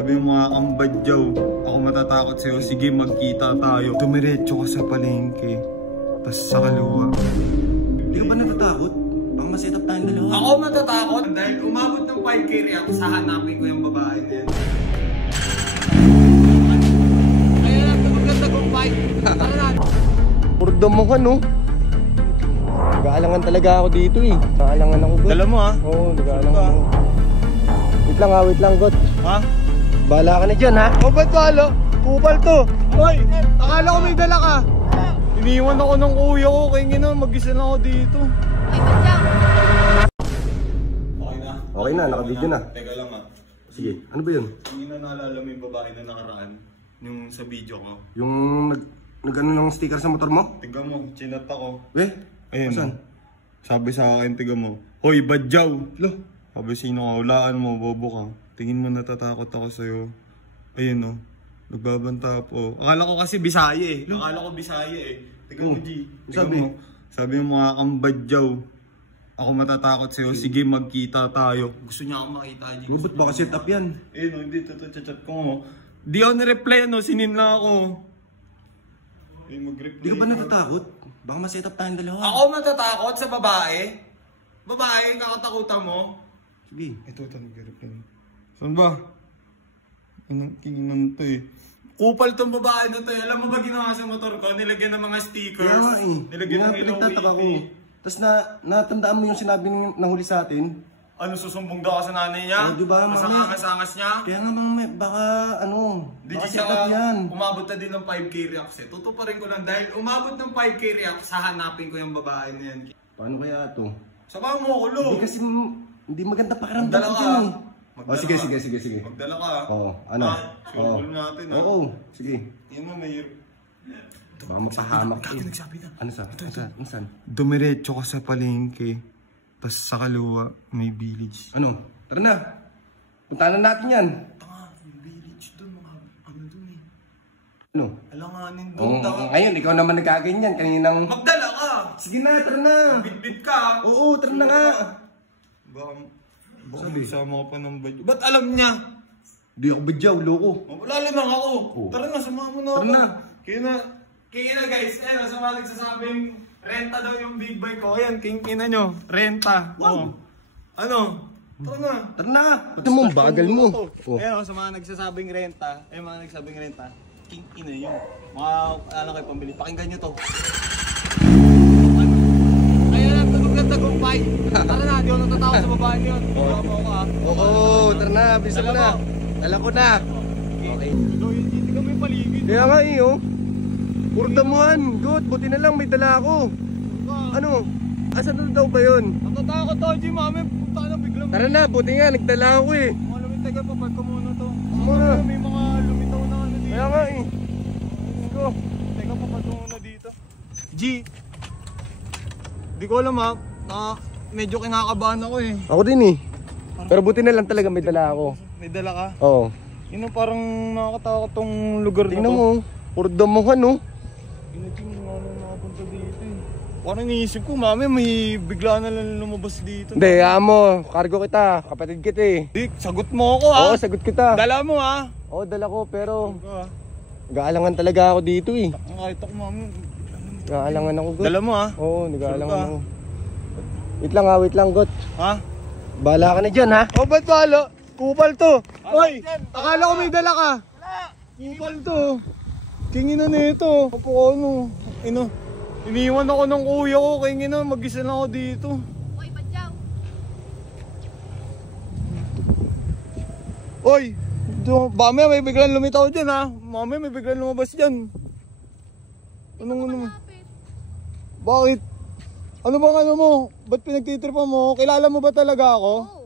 Sabi mo mga kambadyaw, ako matatakot sa'yo, sige magkita tayo. Dumiretso ka sa palengke, tas sa kaliwa. Di ka ba natatakot? Baka ma-set up tayong dalawa. Ako matatakot dahil umabot ng 5K react sa hanapin ko yung babae na yan. Kaya lang, maganda kong fight. Tara na. Purdo mo ka, no? Nag-aalangan talaga ako dito eh. Nag-aalangan ako, God. Dala mo ha? Oo, nag-aalangan ako. Wait lang, God. Ha? Bahala ka na dyan, ha? O ba't wala? Kupal to. Hoy, akala ko may dala ka. Iniwan ako ng kuya ko, kaya nga mag-isa lang ako dito. Okay na. Okay na, naka-video na. Teka lang ha. Sige, ano ba yun? Hindi na naalala mo yung babae na nakaraan. Yung sa video ko. Yung nag-ano ng sticker sa motor mo? Tiga mo, chinat ako. Eh? Ayun Saan? Sabi sa akin, tiga mo. Hoy, badyaw! Lo? Sabi, sino ka? Hulaan mo, bobo ka. Tingin mo natatakot ako sa'yo. Ayun nagbabanta po. Akala ko kasi Bisaya eh. Akala ko Bisaya eh. Tiga mo, G. Sabi mo mga kambadyaw. Ako matatakot sa'yo. Sige, magkita tayo. Gusto niya akong makita, G. Ba't baka set up yan? Ayun, hindi. Chat ko mo. Di ako nireply, sinin na ako. Mag-reply. Di ka ba natatakot? Baka ma-set up tayong dalawa. Ako matatakot sa babae? Babae, kakatakutan mo? Sige. Ito, nag-reply. Saan ba? Anong kinginan to eh. Kupal tong babae na to eh. Alam mo ba ginawa sa motor ko? Nilagyan ng mga stickers. Kaya nga eh. Nilagyan ng ilaw ako. Tapos natandaan mo yung sinabi ng nahuli sa atin? Ano, susumbong daw ka sa nanay niya? Diba, mas ang angas-angas niya? Kaya nga mamaya, baka Di siya umabot na din ng 5K reacts eh. Tutuparin ko lang dahil umabot ng 5K reacts sa hanapin ko yung babae na yan. Paano kaya ito? Sama mo, kulo. Hindi kasi, hindi maganda pakiramdam ko dyan eh. Sige. Magdala ka. Oo, ano? Sure natin ha. Oo, sige. Yan mo, may... Baka mapahamak eh. Nagsabi na. Ano saan? Dumiretso ka sa palengke, tas sa kaliwa may village. Ano? Tara na. Puntahan na natin yan. Tanga, yung village dun, mga ano dun eh. Ano? Alanganin dun, tanga. Ngayon, ikaw naman nagkaganyan. Kaninang... Magdala ka! Sige na, tara na. Bit-bit ka. Oo, tara na nga. Baka magsama ka pa ng badyo. Ba't alam niya? Di ako bidyaw, loko. Wala lamang ako. Tara na, samahan mo na ako. Tara na. Kaya na guys, ayun, sa mga nagsasabing renta daw yung big bike ko. Ayan, kina nyo, renta. Oh. Ano? Tara na. Tara na. Ito mo, bagal mo. Ayun, sa mga nagsasabing renta, kina yun. Mga, ano kayo pambili, pakinggan nyo to. Kaya lang, maganda kong fight. Tara na, di ako natatakot sa babae yun. Oo, tara na, bisa mo na. Dala ko na. Okay. Hindi kami paligid. Kaya nga iyo. Purdamuhan, good. Buti na lang may dala ako. Ano? Asan na daw ba yun? Natatakot ako, G, mami. Punta na biglang. Tara na, buti nga, nagdala ako eh. Mga lumitaw ka, papark ko muna to. Muna. May mga lumitaw na ano dito. Kaya nga eh. Go. Teka, papark ko muna dito. G, di ko alam ha. Medyo kinakabahan ako eh. Ako din eh. Pero buti na lang talaga may dala ako. May dala ka? Oo. Yun ang parang nakakatakot tong lugar na to. Tingnan mo, purdamuhan no. Tingnan mo nga nakapunta dito eh. Parang iniisip ko, mami, may bigla na lang lumabas dito. Hindi, mo. Cargo kita. Kapatid kita eh. Dik, sagot mo ako ha. Oo, sagot kita. Dala mo ha. Oo, dala ko pero nag-aalangan talaga ako dito eh. Kahit ako, mami. Nag-aalangan ako, God. Dala mo ha. Oo, nag-aalangan ako. Wait lang, God. Ha? Bahala ka na dyan, ha? Oh, ba't wala? Kupal to. Hoy, akala ko may dala ka. Kupal to. Kingin na nito. Opo ko ano. Iniwan ako ng kuya ko. Kingin na, mag-isa lang ako dito. Hoy, badyaw. Hoy, mamaya may biglang lumitaw dyan ha. Mamaya may biglang lumabas dyan. Anong? Bakit? Ano bang ano mo? Ba't pinagtitripan mo? Kilala mo ba talaga ako?